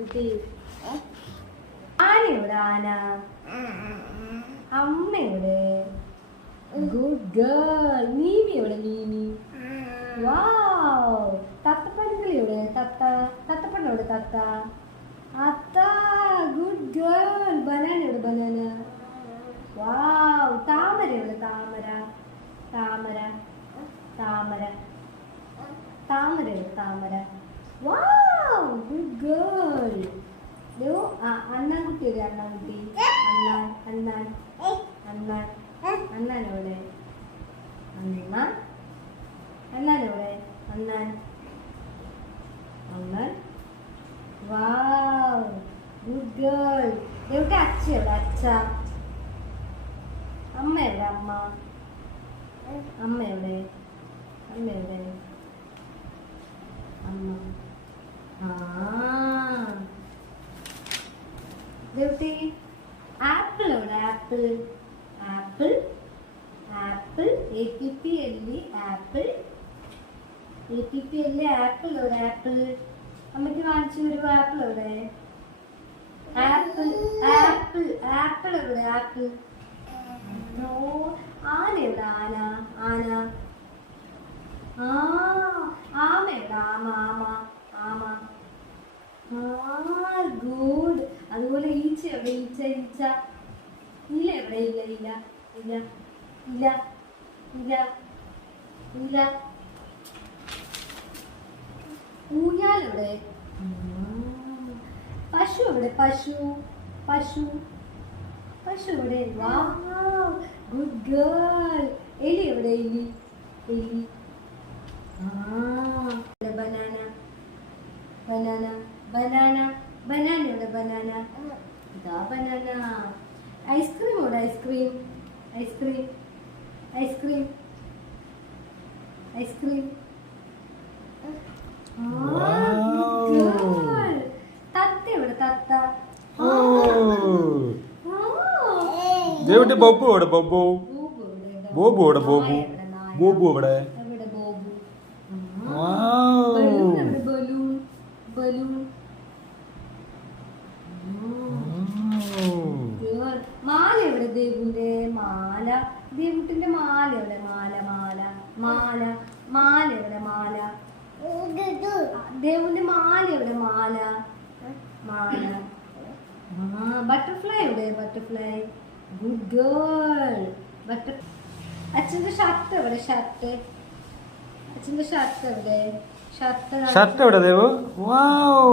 ദേവട്ടി ആന എവിടെ ആന. അമ്മ എവിടെ ഗുഡ് ഗേൾ. നീമി എവിടെ നീമി വാവ്. തത്തപ്പനകളി എവിടെ തത്ത. തത്തപ്പന എവിടെ തത്ത. അത്ത ഗുഡ് ഗേൾ. ബനാന എവിടെ ബനാന. വാവ്. താമര എവിടെ താമര. താമര. താമര. താമര താമര. വാവ് ഗുഡ് ഗേൾ ലോ ആ അണ്ണാൻകുട്ടി എവിടെ അണ്ണാൻകുട്ടി അണ്ണാൻ അണ്ണാൻ അണ്ണാൻ അണ്ണാൻ എവിടെ അണ്ണാൻ അണ്ണാൻ എവിടെ അണ്ണാൻ അണ്ണാൻ വാവ് ഗുഡ് ഗേൾ എവിടെ അച്ഛ എവിടെ അച്ഛ അമ്മ എവിടെ അമ്മ അമ്മ എവിടെ അമ്മ എവിടെ അമ്മ ആ ദേവട്ടി ആപ്പിൾ എവിടെ apple apple apple A P P L E apple. A P P L E apple എവിടെ ആപ്പിൾ. അമ്മയ്ക്ക് കാണിച്ചു തരൂ ആപ്പിൾ എവിടെ ആപ്പിൾ ആപ്പിൾ ആപ്പിൾ എവിടെ ആപ്പിൾ. ഓ, ആന എവിടെ ആന ആന ആ ആമ എവിടെ ആമ ആമ ആമ ആ ഗുഡ് അതുപോലെ ഈച്ച ഈച്ച ഇല്ല എവിടെ ഇല്ല ഇല്ല ഇല്ല ഇല്ല ഇല്ല ഇല്ല. പശു എവിടെ? പശു പശു പശു എവിടെ? ഗുഡ് ഗേൾ എലി എവിടെ? എലി എലി. ബനാന ബനാന ബനാന ബനാന എവിടെ? ബനാന ഇതാ banana ice cream ice cream ice cream ice cream ice cream. തത്ത എവിടെ? തത്ത. ബോബു ബൊബു എവിടെ? ബൊബു. ബോബു എവിടെ? ബോബു ബോബു? നായ. ബോബു എവിടെ എവിടെ ബോബു ആ. Wow. ബലൂൺ എവിടെ ബലൂൺ ബലൂൺ Girl. മാല എവിടെ ദേവുന്റെ മാല ദേവുട്ടിന്റെ മാല എവിടെ? മാല മാല മാല മാല എവിടെ? മാല. ദേവുന്റെ മാല എവിടെ? മാല. മാല. ബട്ടർഫ്ലൈ എവിടെ? ബട്ടർഫ്ലൈ ഗുഡ് ഗേൾ ബട്ടർ അച്ഛന്റെ ഷർട്ട് എവിടെ? ഷർട്ട് അച്ഛന്റെ ഷർട്ട് എവിടെ? ഷർട്ട് ഷർട്ട് എവിടെ ദേവു? വാവ്